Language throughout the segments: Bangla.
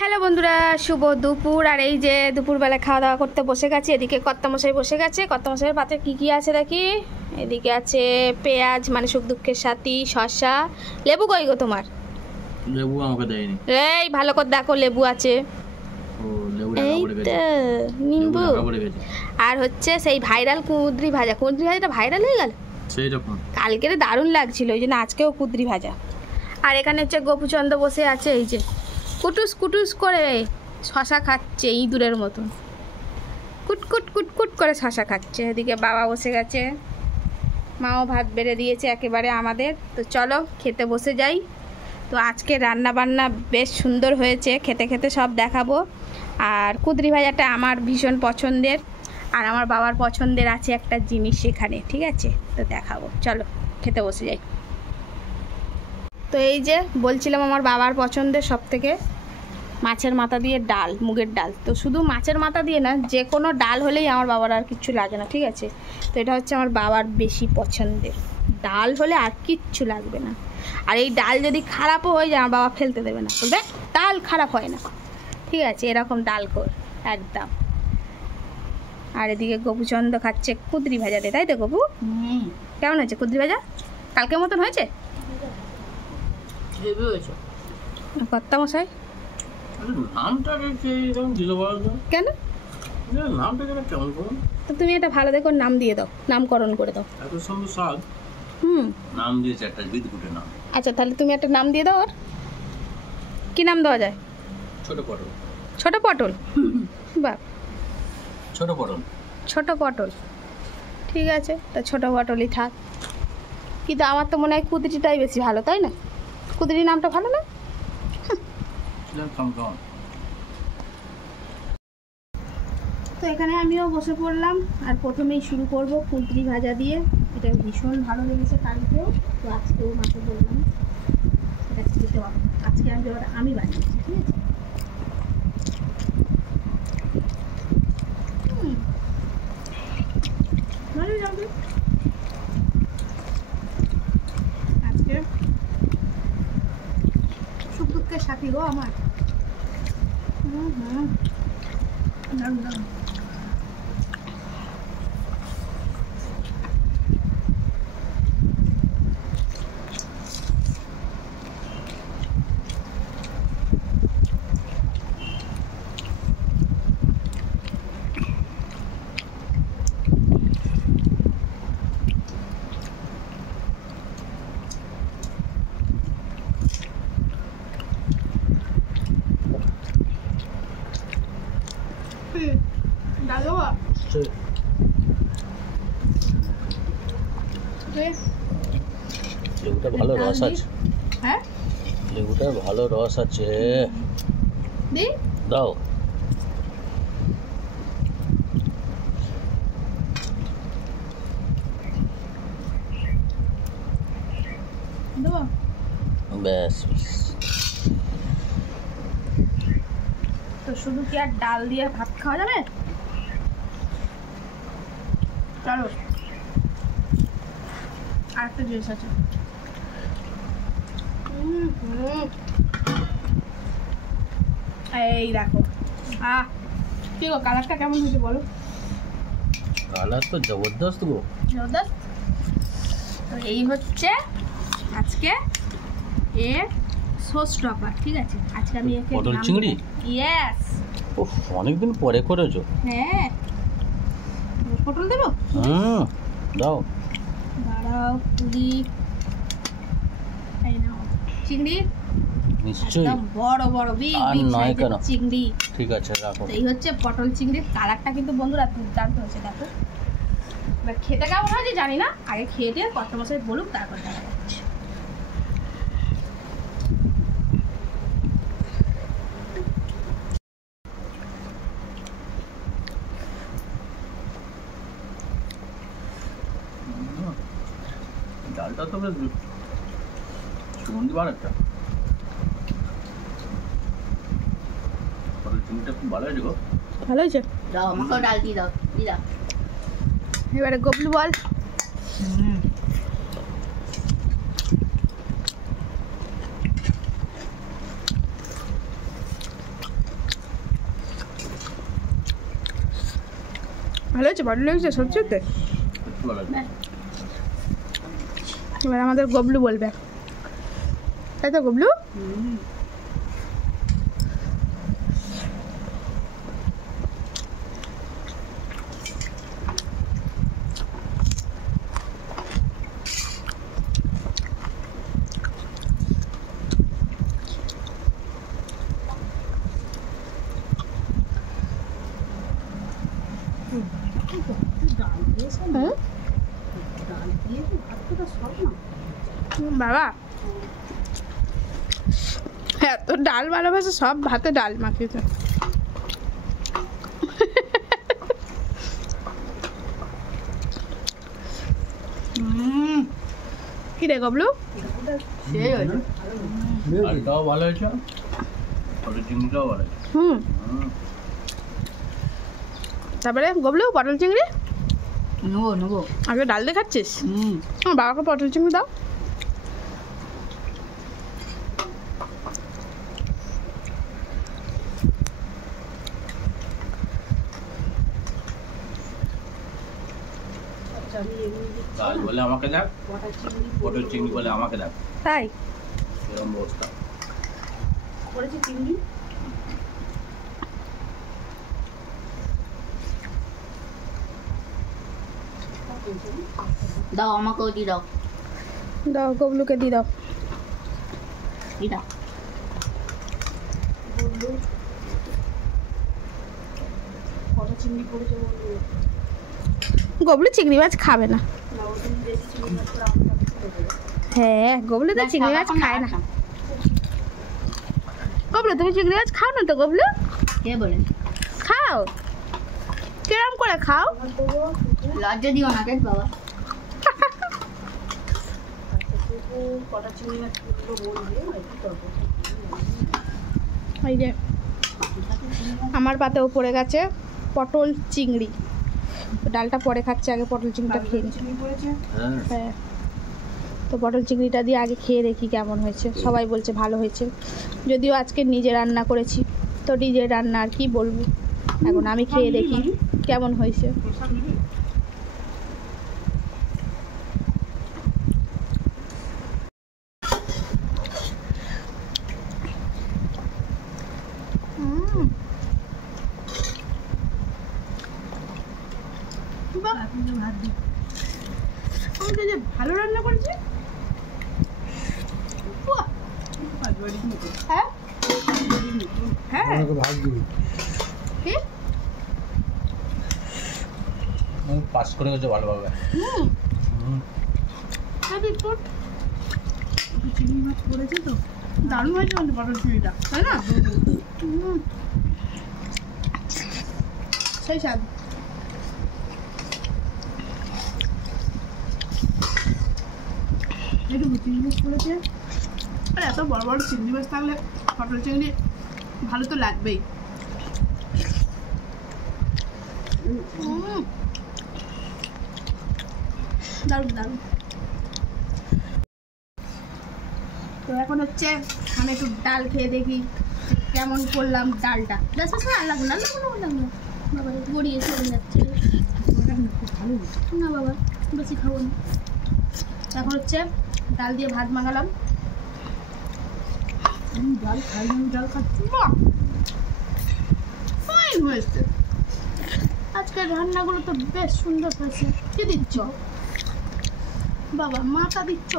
হ্যালো বন্ধুরা, শুভ দুপুর। আর এই যে দুপুরবেলা খাওয়া দাওয়া করতে বসে গেছি। এদিকে কর্তামশাই বসে গেছে। কর্তামশাইয়ের পাতে কী কী আছে দেখি। এদিকে আছে পেঁয়াজ, মানে সুখ দুঃখের সাথী, শসা। লেবু কই গো তোমার? লেবু আমাকে দেয়নি। এই ভালো করে দেখো, লেবু আছে। এই তো নিম্বু। আর হচ্ছে সেই ভাইরাল কুঁদরি ভাজা। কুঁদরি ভাজাটা ভাইরাল হয়ে গেল সেই রকম। কালকের দারুণ লাগছিল, ওই জন্য আজকেও কুঁদরি ভাজা। আর এখানে হচ্ছে গোপুচন্দ্র বসে আছে, এই যে কুটুস কুটুস করে শশা খাচ্ছে ইঁদুরের মতন। কুটকুট কুটকুট করে শশা খাচ্ছে। এদিকে বাবা বসে গেছে, মাও ভাত বেড়ে দিয়েছে একেবারে আমাদের। তো চলো খেতে বসে যাই। তো আজকে রান্না বান্না বেশ সুন্দর হয়েছে, খেতে খেতে সব দেখাবো। আর কুঁদরি ভাজাটা আমার ভীষণ পছন্দের, আর আমার বাবার পছন্দের আছে একটা জিনিস সেখানে, ঠিক আছে? তো দেখাবো, চলো খেতে বসে যাই। তো এই যে বলছিলাম আমার বাবার পছন্দের সব থেকে মাছের মাথা দিয়ে ডাল, মুগের ডাল। তো শুধু মাছের মাথা দিয়ে না, যে কোনো ডাল হলেই আমার বাবার আর কিচ্ছু লাগে না, ঠিক আছে? তো এটা হচ্ছে আমার বাবার বেশি পছন্দের ডাল, হলে আর কিচ্ছু লাগবে না। আর এই ডাল যদি খারাপও হয়ে যায় আমার বাবা ফেলতে দেবে না, বলবে ডাল খারাপ হয় না, ঠিক আছে? এরকম ডাল কর একদম। আর এদিকে গোপুচন্দ্র খাচ্ছে কুঁদরি ভাজা দিয়ে, তাই তো গোপু? কেমন হয়েছে কুঁদরি ভাজা? কালকের মতন হয়েছে? কর্তামশাই কেন? তো তুমি একটা ভালো দেখো নাম দিয়ে দাও, নামকরণ করে দাও। এত সুন্দর স্বাদ। নাম দিয়েছে একটা বিদকুটে নাম। আচ্ছা তাহলে তুমি একটা নাম দিয়ে দাও। ওর কি নাম দেওয়া যায়? ছোট পটল। ছোট পটল? বাহ, ছোট পটল। ছোট পটল, ঠিক আছে। তা ছোট পটলই থাক। কিন্তু আমার তো মনে হয় কুদরিটাই বেশি ভালো, তাই না? কুদরি নামটা ভালো না? তো এখানে আমিও বসে পড়লাম, আর প্রথমেই শুরু করব কুঁদরি ভাজা দিয়ে। এটা ভীষণ ভালো লেগেছে কালকেও, তো আজকেও মাকে বললাম সেটা খেতে হবে। আজকে আমি বানিয়েছি, ঠিক আছে? ভালোই লাগবে আজকে। সুখ দুঃখের সাথী গো আমার। দারুণ দারুণ। লেবুটা ভালো রস আছে। হ্যাঁ, লেবুটা ভালো রস আছে। দি দাও। দেবো? ব্যাস। তো শুধু কি আর ডাল দিয়ে ভাত খাওয়া যাবে? চলো আর একটা জিনিস আছে। এই দেখো, কি গো কালারটা কেমন হয়েছে বলো? কালার তো জবরদস্ত গো। জবরদস্ত। তো এই হচ্ছে আজকে এর সস টপার, ঠিক আছে? আজকে আমি একে পটল চিংড়ি। ইয়েস। ওহ, অনেকদিন পরে করেছো। হ্যাঁ, পটল দেবো? দাও। দাঁড়াও, পুরি। এই নাও চিংড়ি। নিশ্চয়ই বড় বড় বিগ সাইজের চিংড়ি। ঠিক আছে রাখো। এই হচ্ছে পটল চিংড়ির কালারটা কিন্তু বন্ধুরা দুর্দান্ত হয়েছে, দেখো। এবার খেতে কেমন হয়েছে জানি না, আগে খেয়ে দিয়ে কর্তামশাই বলুক, তারপর দেখা যাচ্ছে। ডালটা তো বেশ সুগন্ধি বার একটা। পটল চিংড়িটা খুব ভালো হয়েছে গো। ভালো হয়েছে? দাও আমাকেও ডাল দিয়ে দাও, দিয়ে দাও। এবারে গবলু বল। ভালো হয়েছে, ভালো লেগেছে সবজিতে। একটু ভালো লাগছে। এবার আমাদের গবলু বলবে, তাই তো গবলু? বাবা এত ডাল ভালোবাসে, সব ভাতে ডাল মাখিয়েছে। কি রে গবলু? ডালটাও ভালো হয়েছে, পটল চিংড়িটাও ভালো হয়েছে। হুম, হুম। তারপরে গবলু পটল চিংড়ি নেবো আগে ডাল দিয়ে খাচ্ছিস? আমার বাবাকে পটল চিংড়ি দাও। ডাল বলে আমাকে দেখ, পটল চিংড়ি বলে আমাকে দেখ, তাই এরকম অবস্থা। দাও আমাকেও দিয়ে দাও দাও গবলুকে দিয়ে দাও। দিয়ে দাও গবলু চিংড়ি মাছ খাবে না। হ্যাঁ গবলু তো চিংড়ি মাছ খায় না। গবলু তুমি চিংড়ি মাছ খাও না তো গবলু? কে বলে? খাও, কিরম করে খাও? লজ্জা দিও না কেন বাবা? এই যে আমার পাতেও পড়ে গেছে পটল চিংড়ি। ডালটা পরে খাচ্ছে, আগে পটল চিংড়িটা খেয়ে নি। হ্যাঁ, হ্যাঁ, তো পটল চিংড়িটা দিয়ে আগে খেয়ে দেখি কেমন হয়েছে। সবাই বলছে ভালো হয়েছে, যদিও আজকে নিজে রান্না করেছি, তো নিজের রান্না আর কি বলবো। এখন আমি খেয়ে দেখি কেমন হয়েছে। বাহ, আমি তো যে ভালো রান্না করেছি। বাহ, হ্যাঁ হ্যাঁ কি? পাস করে গেছে ভালোভাবে। Very good. চিংড়ি মাছ পড়েছে তো দারুণ হয়েছে কিন্তু পটল চিংড়িটা, তাই না? সেই স্বাদ। একটু চিংড়ি মাছ পড়েছে, আর এত বড় বড় চিংড়ি মাছ থাকলে পটল চিংড়ি ভালো তো লাগবেই। দারুণ দারুণ। তো এখন হচ্ছে আমি একটু ডাল খেয়ে দেখি কেমন করলাম ডালটা। বেশ বেশ আর লাগবে না, বাবা গড়িয়ে চলে যাচ্ছে না বাবা, বেশি খাবো না। এখন হচ্ছে ডাল দিয়ে ভাত মাখালাম। ডাল খাই না, ডাল খাচ্ছি। বাহ, ফাইন হয়েছে। আজকের রান্নাগুলো তো বেশ সুন্দর হয়েছে। কি দিচ্ছ বাবা? মাথা দিচ্ছ?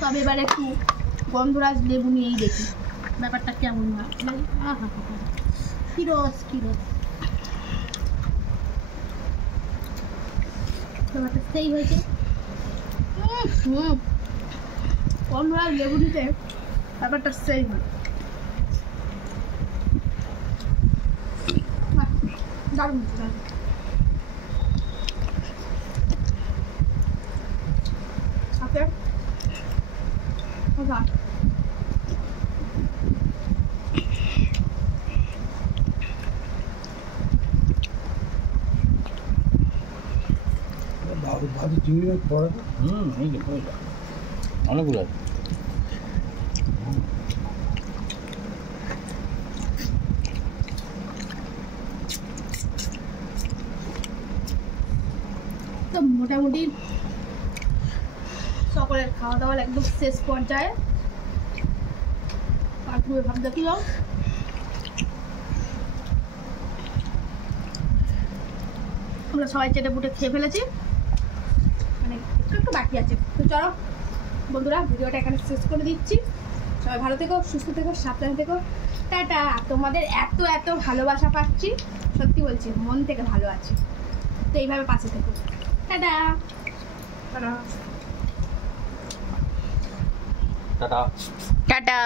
তবে এবার একটু গন্ধরাজ লেবু নিয়েই দেখি ব্যাপারটা কেমন হয়। কি রস, কি রস, ব্যাপারটা সেই হয়েছে। গন্ধরাজ লেবু দিতে ব্যাপারটা সেই হয়। দারুণ হচ্ছে, দারুণ। সাথে ভাত। ভালো চিংড়ি মাছ পড়ে না। এই যে পড়ে যা, অনেকগুলো আছে। মোটামুটি সকলের খাওয়া দাওয়া একদম শেষ পর্যায়ে। আর তুমি ভাব দেখি যাও, আমরা সবাই চেটে পুটে খেয়ে ফেলেছি, মানে একটু একটু বাকি আছে। তো চলো বন্ধুরা, ভিডিওটা এখানে শেষ করে দিচ্ছি। সবাই ভালো থেকো, সুস্থ থেকো, সাবধানে থেকো, টাটা। তোমাদের এত এত ভালোবাসা পাচ্ছি, সত্যি বলছি মন থেকে ভালো আছি। তো এইভাবে পাশে থেকো, টাটা। টাটা। টাটা।